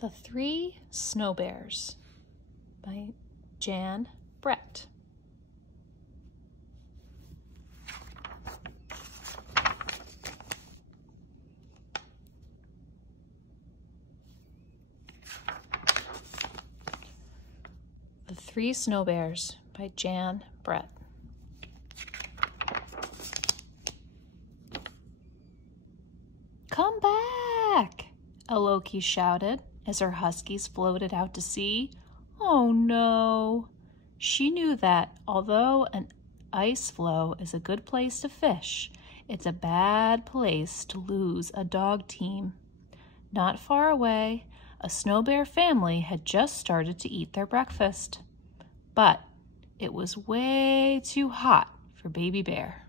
The Three Snow Bears by Jan Brett. The Three Snow Bears by Jan Brett. Come back, Aloki shouted as her huskies floated out to sea. Oh no! She knew that although an ice floe is a good place to fish, it's a bad place to lose a dog team. Not far away, a snow bear family had just started to eat their breakfast. But it was way too hot for Baby Bear.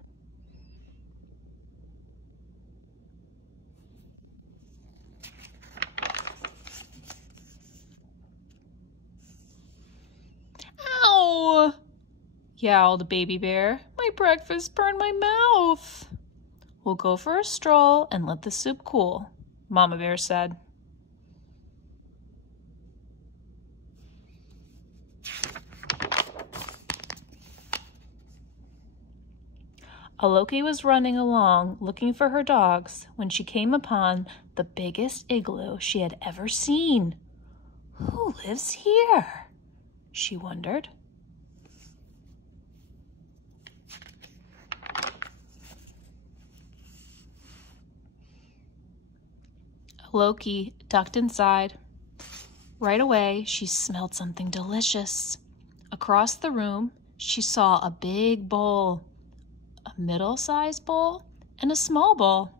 Ow! Yowled Baby Bear. My breakfast burned my mouth. We'll go for a stroll and let the soup cool, Mama Bear said. Aloki was running along looking for her dogs when she came upon the biggest igloo she had ever seen. Who lives here? She wondered. Aloki ducked inside. Right away, she smelled something delicious. Across the room, she saw a big bowl, a middle-sized bowl, and a small bowl.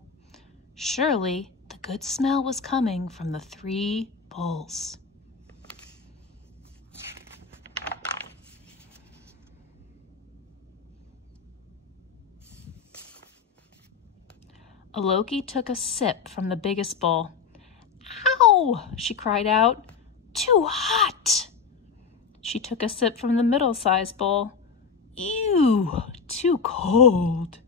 Surely, the good smell was coming from the three bowls. Aloki took a sip from the biggest bowl. Ow! She cried out. Too hot! She took a sip from the middle-sized bowl. Ew! Too cold.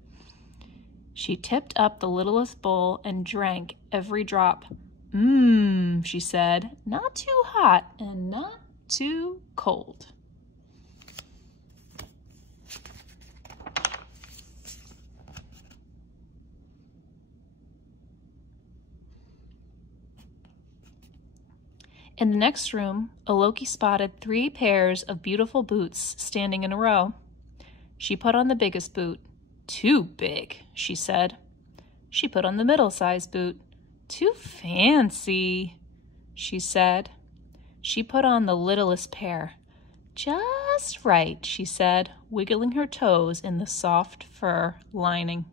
She tipped up the littlest bowl and drank every drop. She said, not too hot and not too cold. In the next room, Aloki spotted 3 pairs of beautiful boots standing in a row. She put on the biggest boot. Too big, she said. She put on the middle-sized boot. Too fancy, she said. She put on the littlest pair. Just right, she said, wiggling her toes in the soft fur lining.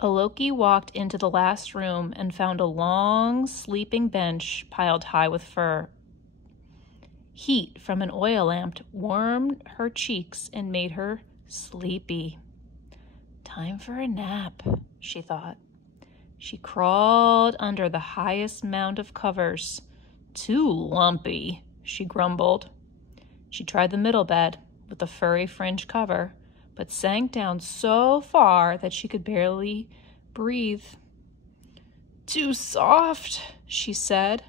Aloki walked into the last room and found a long sleeping bench piled high with fur. Heat from an oil lamp warmed her cheeks and made her sleepy. Time for a nap, she thought. She crawled under the highest mound of covers. Too lumpy, she grumbled. She tried the middle bed with the furry fringe cover, but sank down so far that she could barely breathe. Too soft, she said.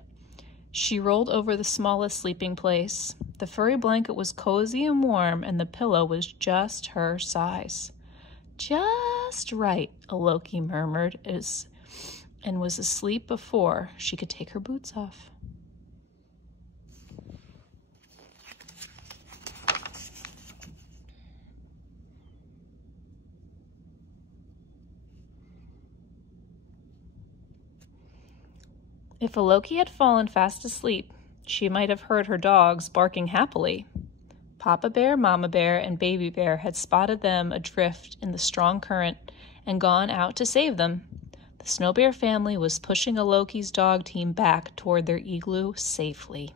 She rolled over the smallest sleeping place. The furry blanket was cozy and warm, and the pillow was just her size. Just right, Aloki murmured, and was asleep before she could take her boots off. If Aloki had fallen fast asleep, she might have heard her dogs barking happily. Papa Bear, Mama Bear, and Baby Bear had spotted them adrift in the strong current and gone out to save them. The Snow Bear family was pushing Aloki's dog team back toward their igloo safely.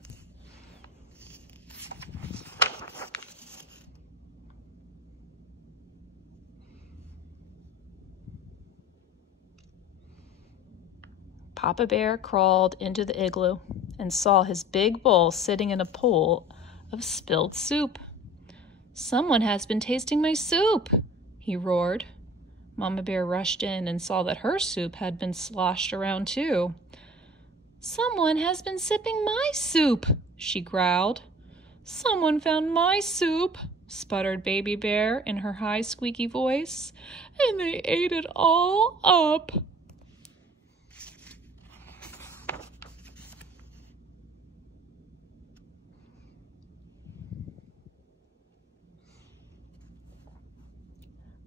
Papa Bear crawled into the igloo and saw his big bowl sitting in a pool of spilled soup. "Someone has been tasting my soup," he roared. Mama Bear rushed in and saw that her soup had been sloshed around too. "Someone has been sipping my soup," she growled. "Someone found my soup," sputtered Baby Bear in her high, squeaky voice, "and they ate it all up."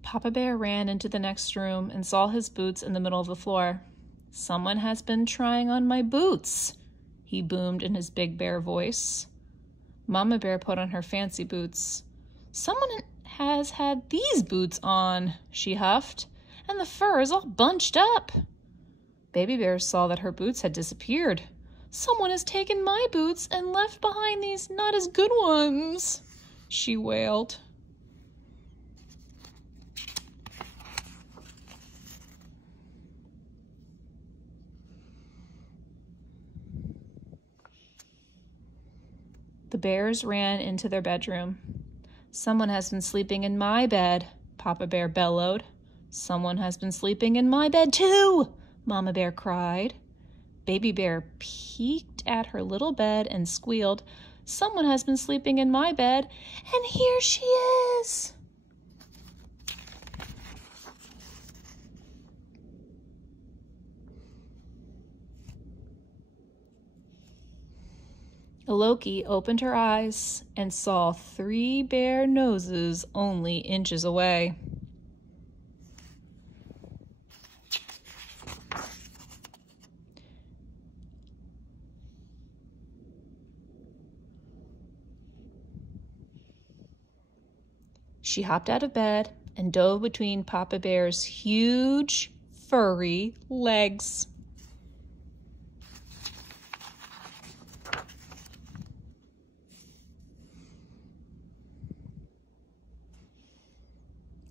Papa Bear ran into the next room and saw his boots in the middle of the floor. "Someone has been trying on my boots," he boomed in his big bear voice. Mama Bear put on her fancy boots. "Someone has had these boots on," she huffed, "and the fur is all bunched up." Baby Bear saw that her boots had disappeared. "Someone has taken my boots and left behind these not as good ones," she wailed. The bears ran into their bedroom. "Someone has been sleeping in my bed," Papa Bear bellowed. "Someone has been sleeping in my bed too," Mama Bear cried. Baby Bear peeked at her little bed and squealed, "Someone has been sleeping in my bed, and here she is." Aloki opened her eyes and saw 3 bear noses only inches away. She hopped out of bed and dove between Papa Bear's huge, furry legs.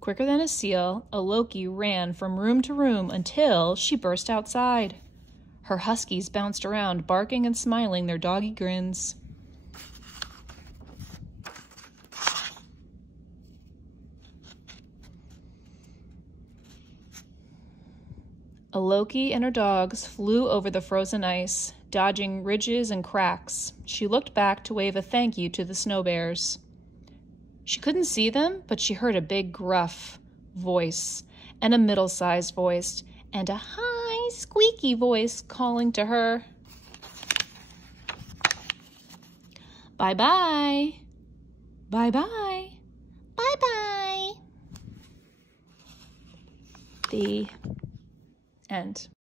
Quicker than a seal, Aloki ran from room to room until she burst outside. Her huskies bounced around, barking and smiling their doggy grins. Aloki and her dogs flew over the frozen ice, dodging ridges and cracks. She looked back to wave a thank you to the snow bears. She couldn't see them, but she heard a big gruff voice and a middle-sized voice and a high squeaky voice calling to her. "Bye-bye. Bye-bye. Bye-bye." The end.